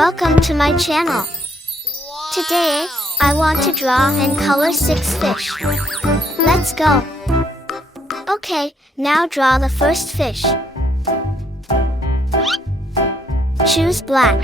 Welcome to my channel. Today, I want to draw and color 6 fish. Let's go. Okay, now draw the first fish. Choose black.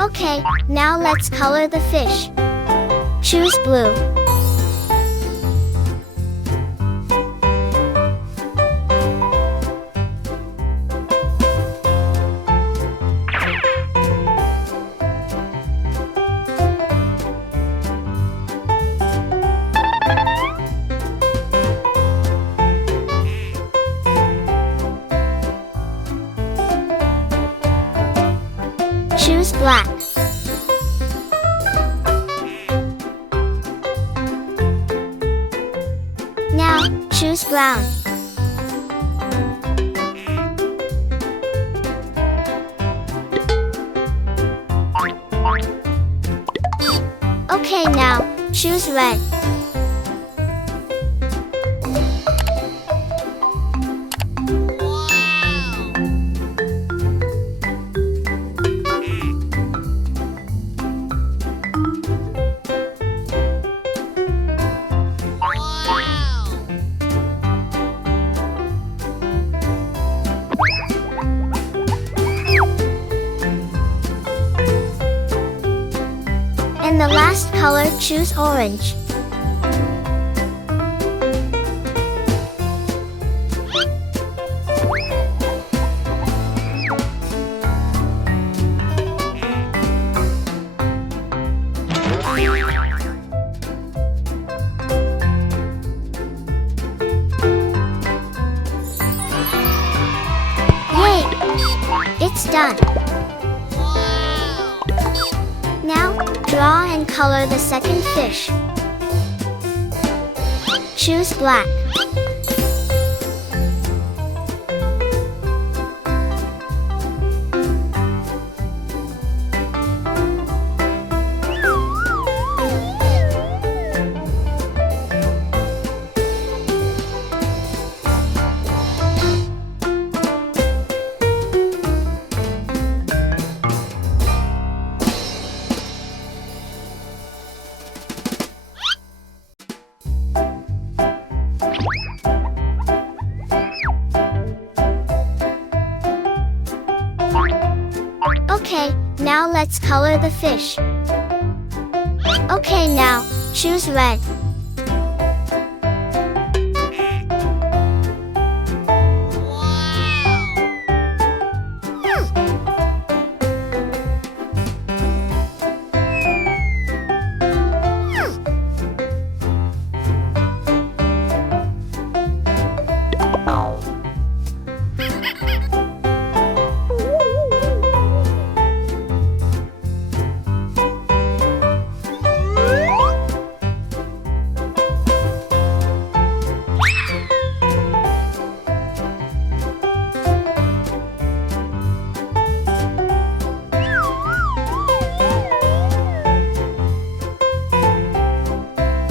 Okay, now let's color the fish. Choose blue. Choose black. Now, choose brown. Okay, now, choose red. And the last color, choose orange. Yay! It's done. Now, draw and color the second fish. Choose black. Okay, now let's color the fish. Okay, now, choose red.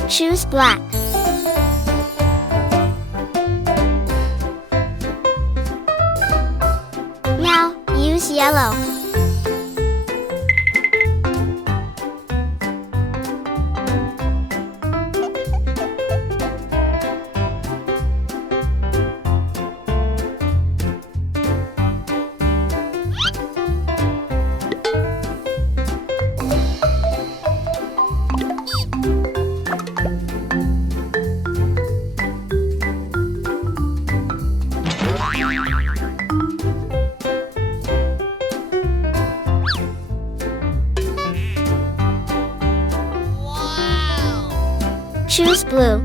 Choose black. Now, use yellow. Choose blue.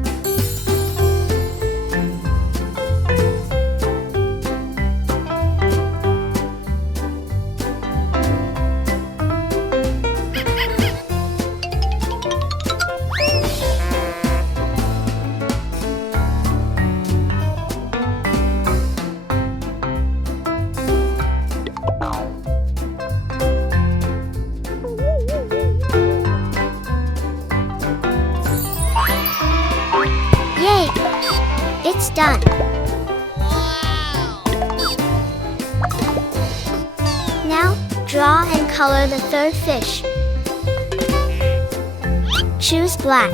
done. Now, draw and color the third fish. Choose black.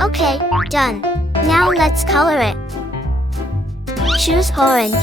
Okay, done. Now let's color it. Choose orange.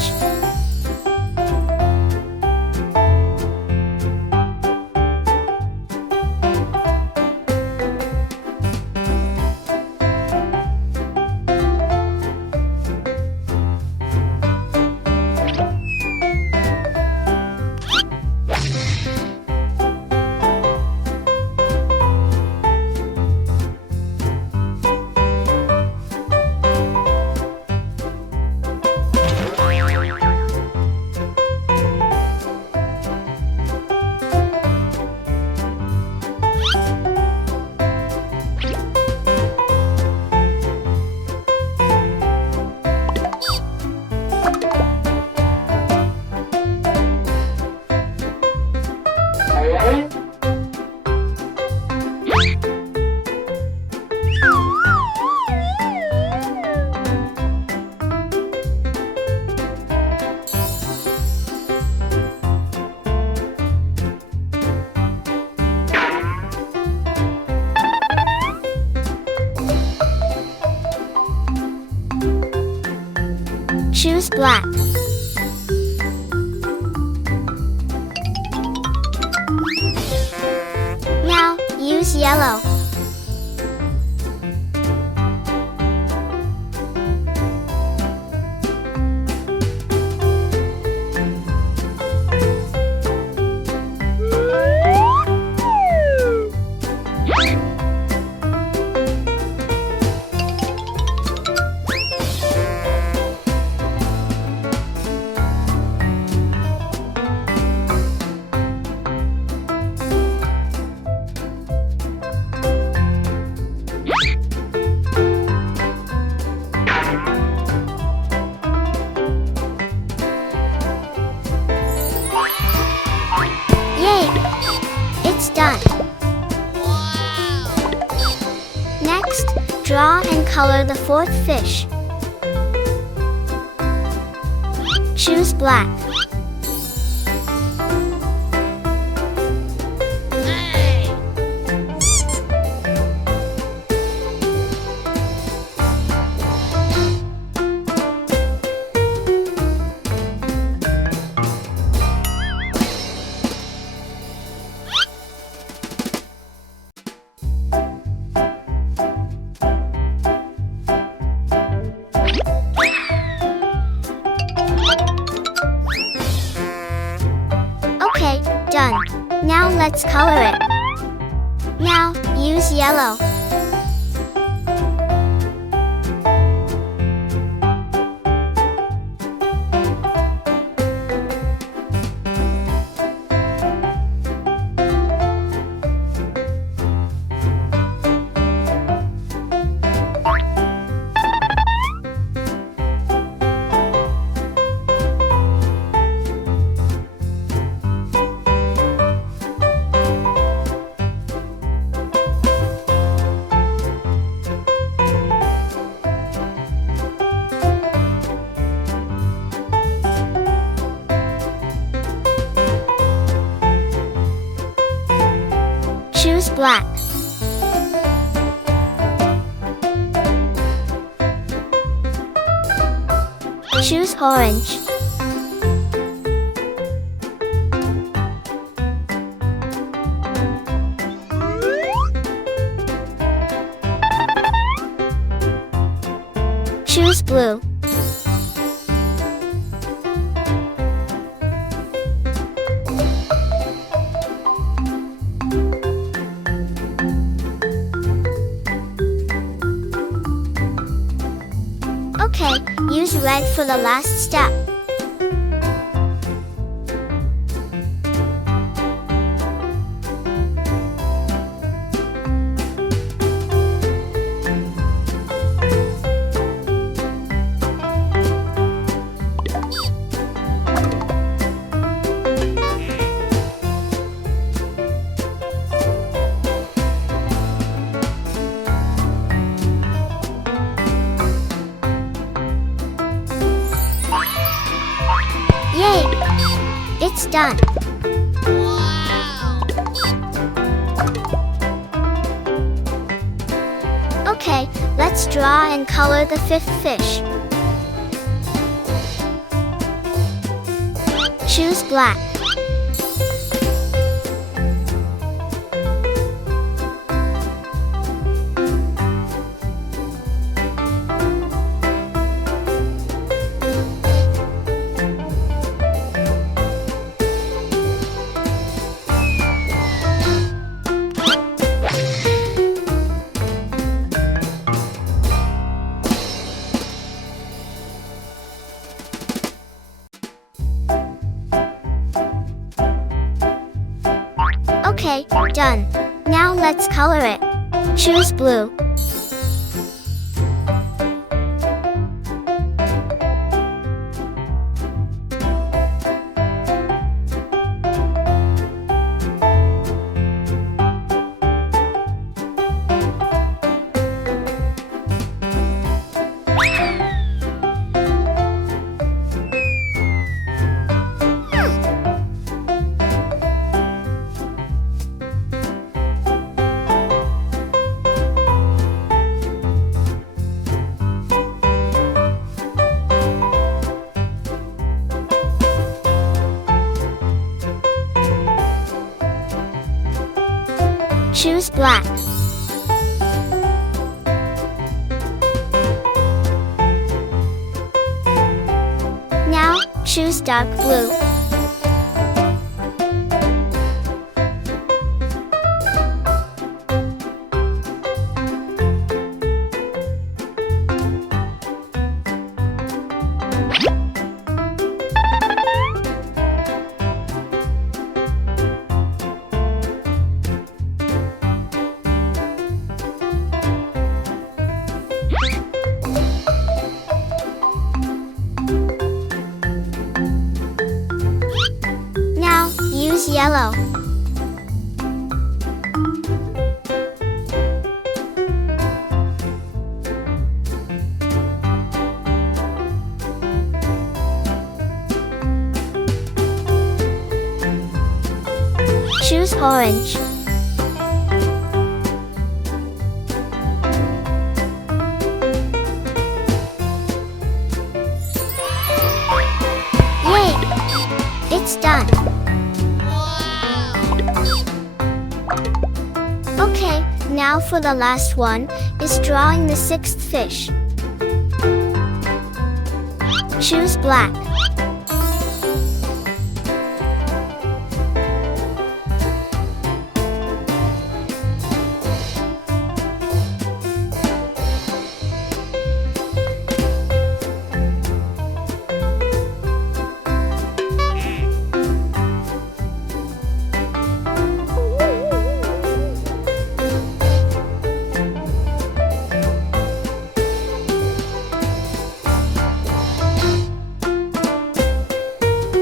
Choose black. Now, use yellow. Yay! It's done. Next, draw and color the fourth fish. Choose black. Okay, done. Now let's color it. Now, use yellow. Choose black. Choose orange. Choose blue. Okay, use red for the last step. Yay! It's done. Wow! Okay, let's draw and color the fifth fish. Choose black. Okay, done. Now let's color it. Choose blue. Choose black. Now, choose dark blue. Now, use yellow. Choose orange. Yay! It's done. Okay, now for the last one, is drawing the sixth fish. Choose black.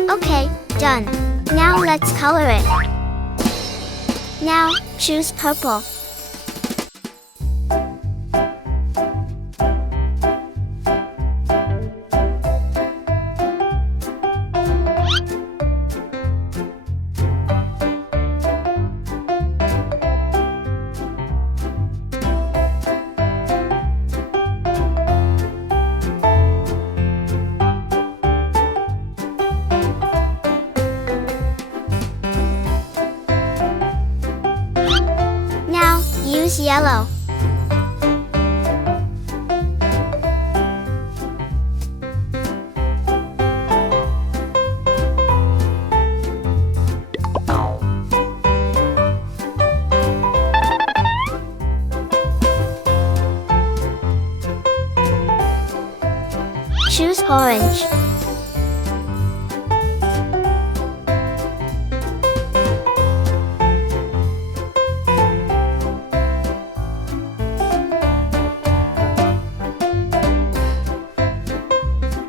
Okay, done. Now let's color it. Now, choose purple. Use yellow. Choose orange.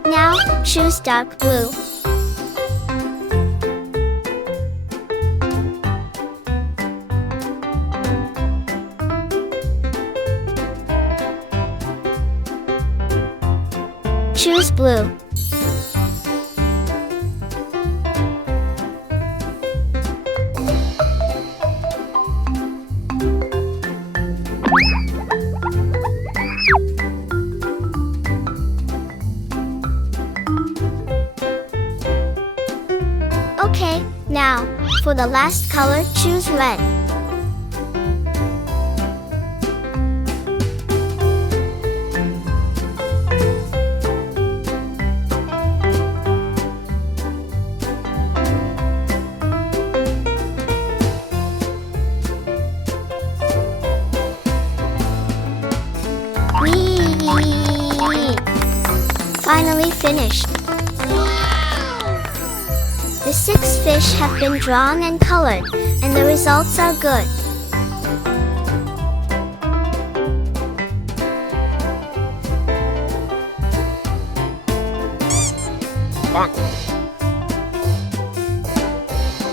Now, choose dark blue. Choose blue. Okay, now, for the last color, choose red. Whee! Finally finished. The 6 fish have been drawn and colored, and the results are good. Bonk.